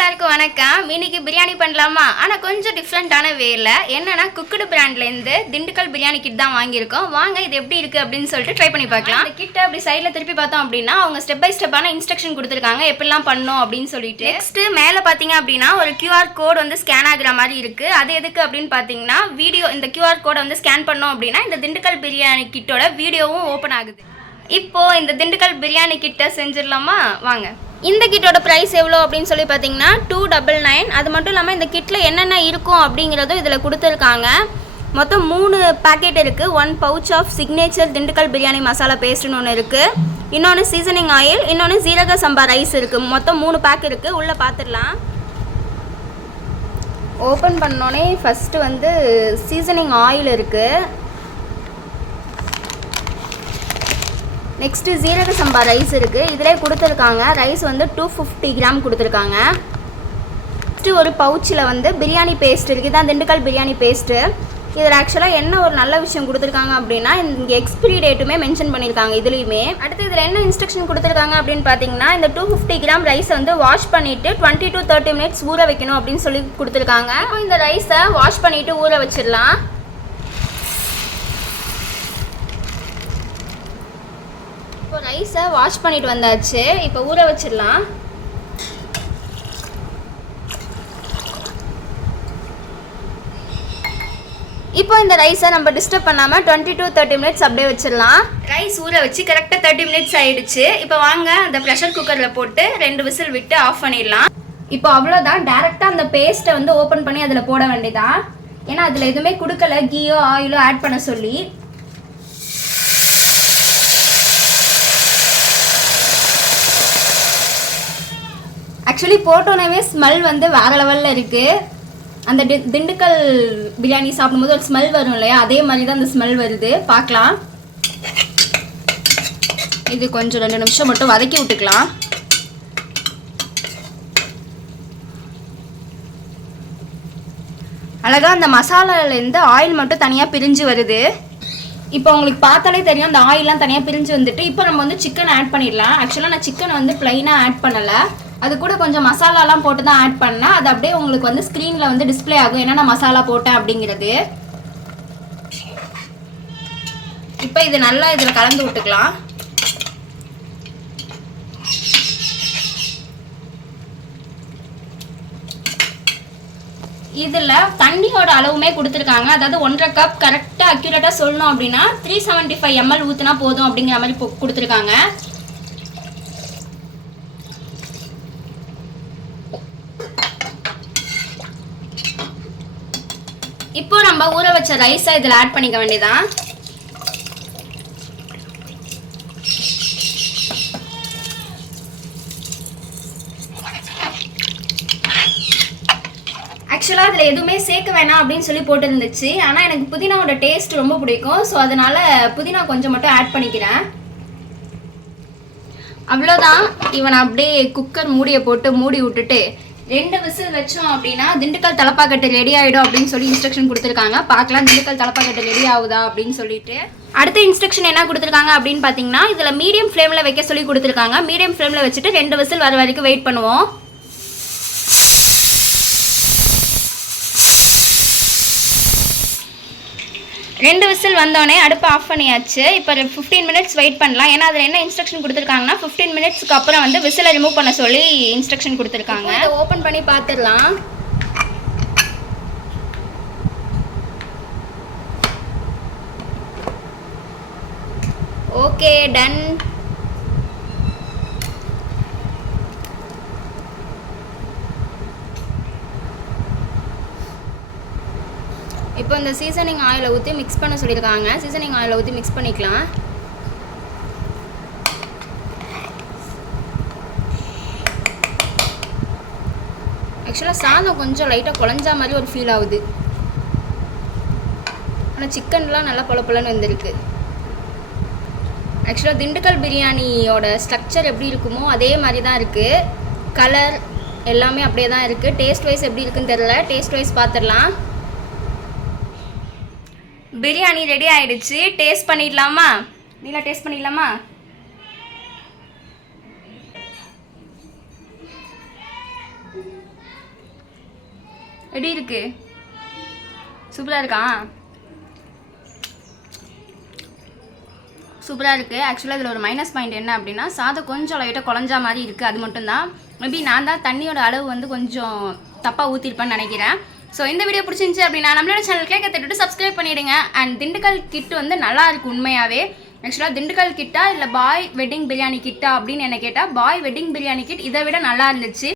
எல்லாருக்கும் வணக்கம். இன்னைக்கு பிரியாணி பண்ணலாமா? ஆனால் கொஞ்சம் டிஃப்ரெண்ட்டான வேல. என்னன்னா குக்குடு பிராண்ட்லேருந்து திண்டுக்கல் பிரியாணி கிட் தான் வாங்கியிருக்கோம். வாங்க இது எப்படி இருக்குது அப்படின்னு சொல்லிட்டு ட்ரை பண்ணி பார்க்கலாம். இந்த கிட்ட அப்படி சைடில் திருப்பி பார்த்தோம் அப்படின்னா அவங்க ஸ்டெப் பை ஸ்டெப்பான இன்ஸ்ட்ரக்ஷன் கொடுத்துருக்காங்க எப்படிலாம் பண்ணணும் அப்படின்னு சொல்லிட்டு. நெக்ஸ்ட்டு மேலே பார்த்தீங்க அப்படின்னா ஒரு QR கோட் வந்து ஸ்கேன் ஆகுற மாதிரி இருக்குது. அது எதுக்கு அப்படின்னு பார்த்தீங்கன்னா இந்த QR கோடை வந்து ஸ்கேன் பண்ணோம் அப்படின்னா இந்த திண்டுக்கல் பிரியாணி கிட்டோட வீடியோவும் ஓப்பன் ஆகுது. இப்போது இந்த திண்டுக்கல் பிரியாணி கிட்ட செஞ்சிடலாமா? வாங்க. இந்த கிட்டோட ப்ரைஸ் எவ்வளோ அப்படின்னு சொல்லி பார்த்தீங்கன்னா 299. அது மட்டும் இல்லாமல் இந்த கிட்டில் என்னென்ன இருக்கும் அப்படிங்கிறதும் இதில் கொடுத்துருக்காங்க. மொத்தம் 3 பேக்கெட் இருக்குது. 1 pouch of signature Dindigul biryani masala பேஸ்ட்டுன்னு ஒன்று இருக்குது, இன்னொன்று சீசனிங் ஆயில், இன்னொன்று சீரக சம்பா ரைஸ் இருக்குது. மொத்தம் 3 பேக் இருக்குது. உள்ளே பார்த்துடலாம். ஓப்பன் பண்ணோன்னே ஃபஸ்ட்டு வந்து சீசனிங் ஆயில் இருக்குது. நெக்ஸ்ட்டு சீரக சம்பா ரைஸ் இருக்குது. இதிலே கொடுத்துருக்காங்க. ரைஸ் வந்து 250 கிராம் கொடுத்துருக்காங்க. நெக்ஸ்ட்டு ஒரு பவுச்சில் வந்து பிரியாணி பேஸ்ட் இருக்குது. இதான் திண்டுக்கல் பிரியாணி பேஸ்ட்டு. இதில் ஆக்சுவலாக என்ன ஒரு நல்ல விஷயம் கொடுத்துருக்காங்க அப்படின்னா இங்கே எக்ஸ்பிரி டேட்டுமே மென்ஷன் பண்ணியிருக்காங்க இதுலேயுமே. அடுத்து இதில் என்ன இன்ஸ்ட்ரக்ஷன் கொடுத்துருக்காங்க அப்படின்னு பார்த்தீங்கன்னா இந்த 250 கிராம் ரைஸை வந்து வாஷ் பண்ணிவிட்டு 20 to 30 மினிட்ஸ் ஊற வைக்கணும் அப்படின்னு சொல்லி கொடுத்துருக்காங்க. இந்த ரைஸை வாஷ் பண்ணிவிட்டு ஊற வச்சிடலாம். இப்போ ரைஸை வாஷ் பண்ணிட்டு வந்தாச்சு. இப்போ ஊற வச்சிடலாம். இப்போ இந்த ரைஸை நம்ம டிஸ்டர்ப் பண்ணாமல் 20 to 30 மினிட்ஸ் அப்படியே வச்சிடலாம். ரைஸ் ஊற வச்சு கரெக்டாக 30 மினிட்ஸ் ஆகிடுச்சு. இப்போ வாங்க அந்த ப்ரெஷர் குக்கரில் போட்டு 2 விசில் விட்டு ஆஃப் பண்ணிடலாம். இப்போ அவ்வளோதான். டேரெக்டாக அந்த பேஸ்ட்டை வந்து ஓப்பன் பண்ணி அதில் போட வேண்டியதான். ஏன்னா அதில் எதுவுமே கொடுக்கல, கீயோ ஆயிலோ ஆட் பண்ண சொல்லி. ஆக்சுவலி போட்டோனவே ஸ்மெல் வந்து வேறு லெவலில் இருக்குது. அந்த திண்டுக்கல் பிரியாணி சாப்பிடும்போது ஒரு ஸ்மெல் வரும் இல்லையா, அதே மாதிரி தான் அந்த ஸ்மெல் வருது. பார்க்கலாம். இது கொஞ்சம் 2 நிமிஷம் மட்டும் வதக்கி விட்டுக்கலாம். அழகாக அந்த மசாலாலேருந்து ஆயில் மட்டும் தனியாக பிரிஞ்சு வருது. இப்போ உங்களுக்கு பார்த்தாலே தெரியும் அந்த ஆயிலெலாம் தனியாக பிரிஞ்சு வந்துட்டு. இப்போ நம்ம வந்து சிக்கன் ஆட் பண்ணிடலாம். ஆக்சுவலாக நான் சிக்கன் வந்து ப்ளைனாக ஆட் பண்ணலை, அது கூட கொஞ்சம் மசாலாலாம் போட்டு தான் ஆட் பண்ணேன். அது அப்படியே உங்களுக்கு வந்து ஸ்க்ரீனில் வந்து டிஸ்பிளே ஆகும் என்னென்ன மசாலா போட்டேன் அப்படிங்கிறது. இப்போ இது நல்லா இதில் கலந்து விட்டுக்கலாம். இதில் தண்ணியோட அளவுமே கொடுத்துருக்காங்க. அதாவது 1.5 கப் கரெக்டாக அக்யூரேட்டாக சொல்லணும் அப்படின்னா 375 ml ஊற்றினா போதும் அப்படிங்கிற மாதிரி கொடுத்துருக்காங்க. இப்போ நம்ம ஊற வச்ச ரைஸை இதில் ஆட் பண்ணிக்க வேண்டியதான். ஆக்சுவலாக அதில் எதுவுமே சேர்க்க வேணாம் அப்படின்னு சொல்லி போட்டுருந்துச்சு. ஆனால் எனக்கு புதினாவோட டேஸ்ட் ரொம்ப பிடிக்கும். ஸோ அதனால் புதினா கொஞ்சம் மட்டும் ஆட் பண்ணிக்கிறேன். அவ்வளோதான். இவனை அப்படியே குக்கர் மூடியை போட்டு மூடி விட்டுட்டு 2 விசில் வச்சோம் அப்படின்னா திண்டுக்கல் தலப்பாக்கட்டு ரெடி ஆகிடும் அப்படின்னு சொல்லி இன்ஸ்ட்ரக்ஷன் கொடுத்துருக்காங்க. பார்க்கலாம் திண்டுக்கல் தலப்பாக்கட்டு ரெடி ஆகுதா அப்படின்னு சொல்லிட்டு. அடுத்த இன்ஸ்ட்ரக்ஷன் என்ன கொடுத்துருக்காங்க அப்படின்னு பார்த்தீங்கன்னா இதில் மீடியம் ஃப்ளேமில் வைக்க சொல்லி கொடுத்துருக்காங்க. மீடியம் ஃப்ளேமில் வச்சுட்டு 2 விசில் வர வரைக்கும் வெயிட் பண்ணுவோம். ரெண்டு விசில் வந்தோடனே அடுப்பு ஆஃப் பண்ணியாச்சு. இப்போ 15 மினிட்ஸ் வெயிட் பண்ணலாம். ஏன்னா அதில் என்ன இன்ஸ்ட்ரக்ஷன் கொடுத்துருக்காங்கன்னா 15 மினிட்ஸ்க்கு அப்புறம் வந்து விசிலை ரிமூவ் பண்ண சொல்லி இன்ஸ்ட்ரக்ஷன் கொடுத்துருக்காங்க. இதை ஓப்பன் பண்ணி பார்த்துடலாம். Okay, done. இப்போ இந்த சீசனிங் ஆயிலை ஊற்றி மிக்ஸ் பண்ண சொல்லியிருக்காங்க. சீசனிங் ஆயிலை ஊற்றி மிக்ஸ் பண்ணிக்கலாம். ஆக்சுவலாக சாதம் கொஞ்சம் லைட்டாக குழஞ்சா மாதிரி ஒரு ஃபீல் ஆகுது. ஆனால் சிக்கன்லாம் நல்லா பொலன்னு வந்திருக்கு. ஆக்சுவலாக திண்டுக்கல் பிரியாணியோட ஸ்ட்ரக்சர் எப்படி இருக்குமோ அதே மாதிரி தான் இருக்குது. கலர் எல்லாமே அப்படியே தான் இருக்குது. டேஸ்ட் வைஸ் எப்படி இருக்குன்னு தெரியல. டேஸ்ட் வைஸ் பார்த்துடலாம். பிரியாணி ரெடி ஆகிடுச்சு. டேஸ்ட் பண்ணிடலாமா? நீங்களா டேஸ்ட் பண்ணிடலாமா? எப்படி இருக்கு? சூப்பராக இருக்கா? சூப்பராக இருக்குது. ஆக்சுவலாக இதில் ஒரு மைனஸ் பாயிண்ட் என்ன அப்படின்னா சாதம் கொஞ்சம் லைட்டாக குழஞ்சா மாதிரி இருக்குது. அது மட்டும்தான். மேபி நான் தான் தண்ணியோட அளவு வந்து கொஞ்சம் தப்பாக ஊற்றிருப்பேன்னு நினைக்கிறேன். ஸோ இந்த வீடியோ பிடிச்சிருந்துச்சி அப்படின்னா நம்மளோட சேனல் கேட்க தட்டுட்டு சப்ஸ்கிரைப் பண்ணிவிடுங்க. அண்ட் திண்டுக்கல் கிட் வந்து நல்லா இருக்குது உண்மையாகவே. ஆக்சுவலாக திண்டுக்கல் கிட்டா இல்லை பாய் வெட்டிங் பிரியாணி கிட்டா அப்படின்னு என்ன கேட்டால் பாய் வெட்டிங் பிரியாணி கிட் இதை விட நல்லா இருந்துச்சு.